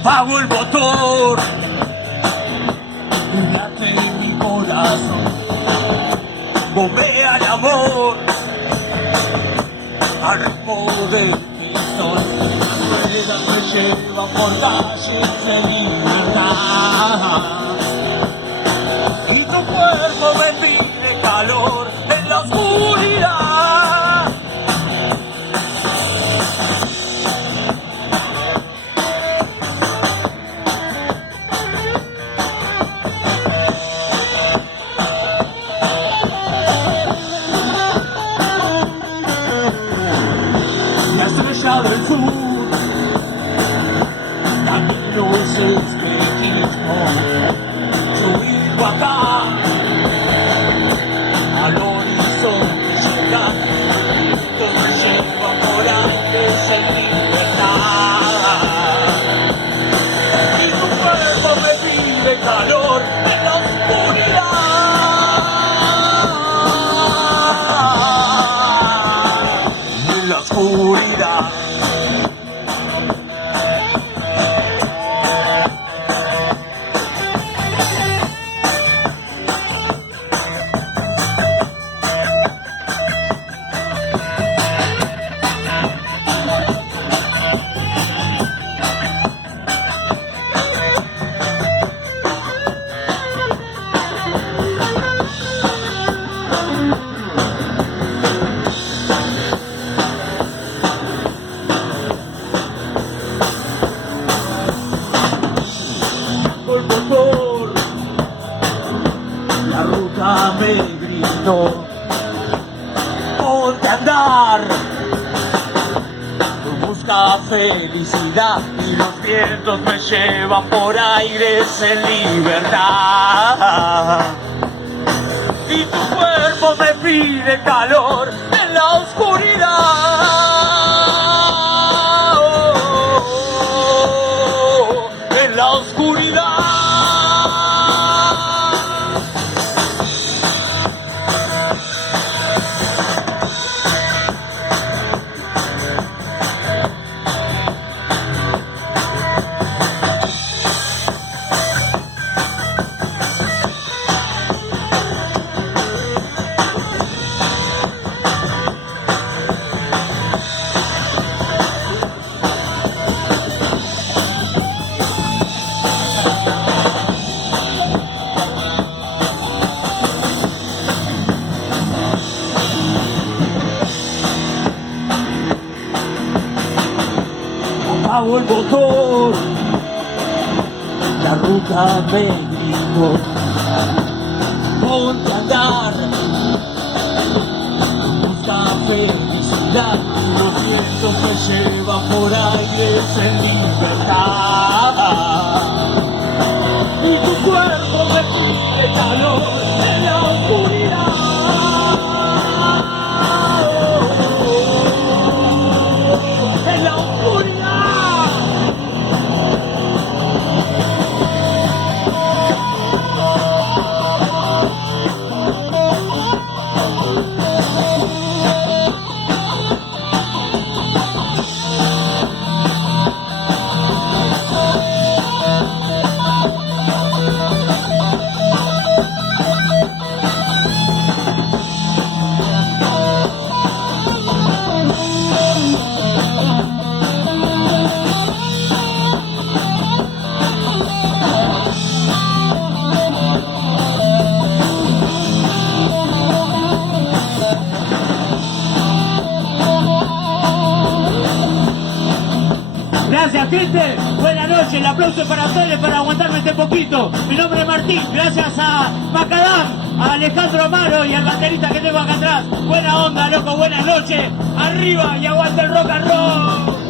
Apago el motor, late mi corazón, bombea el amor al ritmo del pistón. Ruedas me llevan por calles de libertad y tu cuerpo me pide calor en la oscuridad. Del sur, camino es el espejismo, yo vivo acá, al horizonte llegar, vientos me llevan por aires en libertad, y tu cuerpo me pide calor en la oscuridad, en la oscuridad. La ruta me gritó, ponte a andar, busca felicidad y los vientos me llevan por aires en libertad. Y tu cuerpo me pide calor en la oscuridad, en la oscuridad. Apago el motor, la ruta me gritó, ponte a andar, busca felicidad, los vientos me llevan por aires en libertad, y tu cuerpo me pide calor en la oscuridad. En la oscuridad. Gracias, gente. Buenas noches. El aplauso para ustedes para aguantarme este poquito. Mi nombre es Martín. Gracias a Macadam, a Alejandro Amaro y al baterista que tengo acá atrás. Buena onda, loco. Buenas noches. Arriba y aguante el rock and roll.